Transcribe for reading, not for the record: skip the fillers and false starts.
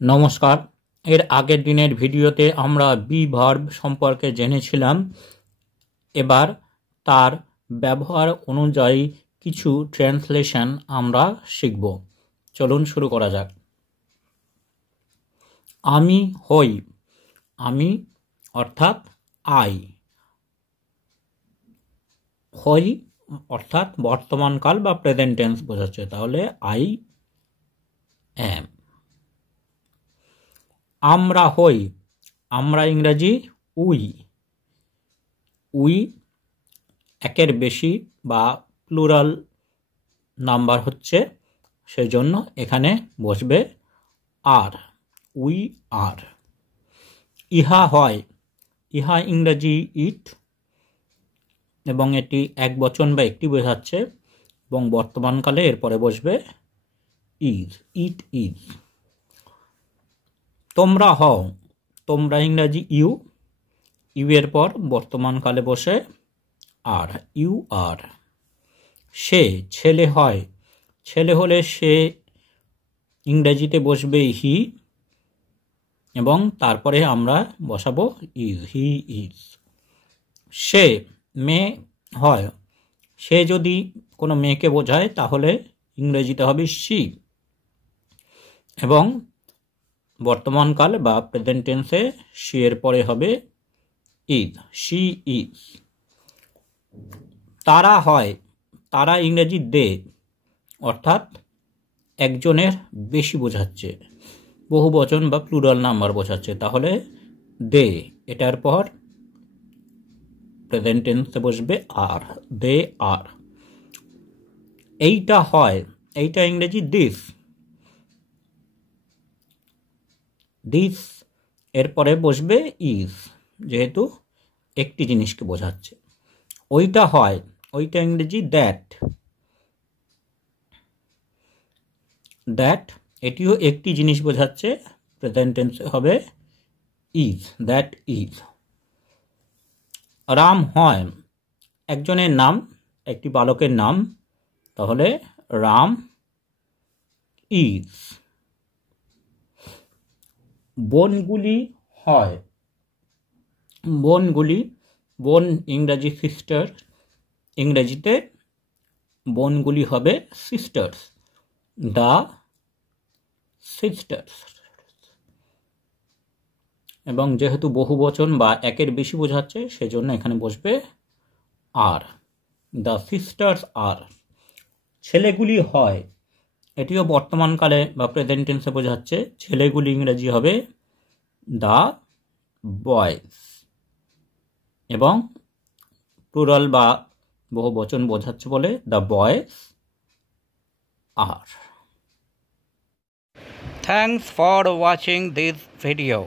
নমস্কার। এর আগের দিনের ভিডিওতে আমরা বি ভার্ব সম্পর্কে জেনেছিলাম। এবার তার ব্যবহার অনুযায়ী কিছু ট্রান্সলেশন আমরা শিখব। চলুন শুরু করা যাক। আমি হই, আমি অর্থাৎ আই, হই অর্থাৎ বর্তমানকাল বা প্রেজেন্ট টেন্স বোঝাচ্ছে, তাহলে আই অ্যাম। আমরা হই, আমরা ইংরাজি উই, উই একের বেশি বা প্লুরাল নাম্বার হচ্ছে, সেই জন্য এখানে বসবে আর, উই আর। ইহা হয়, ইহা ইংরাজি ইট এবং এটি এক বচন বা একটি বোঝাচ্ছে এবং বর্তমানকালে এরপরে বসবে ইজ, ইট ইজ। তোমরা হও, তোমরা ইংরাজি ইউ, ইউ এর পর বর্তমানকালে বসে আর, ইউ আর। সে ছেলে হয়, ছেলে হলে সে ইংরেজিতে বসবে হি এবং তারপরে আমরা বসাবো ইজ, হি ইজ। সে মেয়ে হয়, সে যদি কোনো মেয়েকে বোঝায় তাহলে ইংরেজিতে হবে শি এবং বর্তমানকাল বা প্রেজেন্ট টেন্সে শি এর পরে হবে ইজ, শি ইজ। তারা হয়, তারা ইংরেজি দে অর্থাৎ একজনের বেশি বোঝাচ্ছে, বহু বচন বা প্লুরাল নাম্বার বোঝাচ্ছে, তাহলে দে এটার পর প্রেজেন্ট টেন্সে বসবে আর, দে আর। এইটা হয়, এইটা ইংরেজি দিস, দিস এরপরে বসবে ইজ, যেহেতু একটি জিনিসকে বোঝাচ্ছে। ওইটা হয়, ওইটা ইংরেজি দ্যাট, দ্যাট এটিও একটি জিনিস বোঝাচ্ছে, প্রেজেন্ট টেন্সে হবে ইজ, দ্যাট ইজ। রাম হয়, একজনের নাম, একটি বালকের নাম, তাহলে রাম ইজ। বোনগুলি হয়, বোনগুলি, বোন ইংরাজি সিস্টার, ইংরেজিতে বোনগুলি হবে সিস্টার্স, দ্য সিস্টার্স। এবং যেহেতু বহু বচন বা একের বেশি বোঝাচ্ছে সেজন্য এখানে বসবে আর, দ্য সিস্টার্স আর। ছেলেগুলি হয়, এটিও বর্তমানকালে বা প্রেজেন্ট টেন্সে বোঝাচ্ছে, ছেলেগুলি ইংরেজি হবে দ্য বয়েজ এবং প্লুরাল বা বহু বচন বোঝাচ্ছে বলে the boys are. Thanks for watching this video.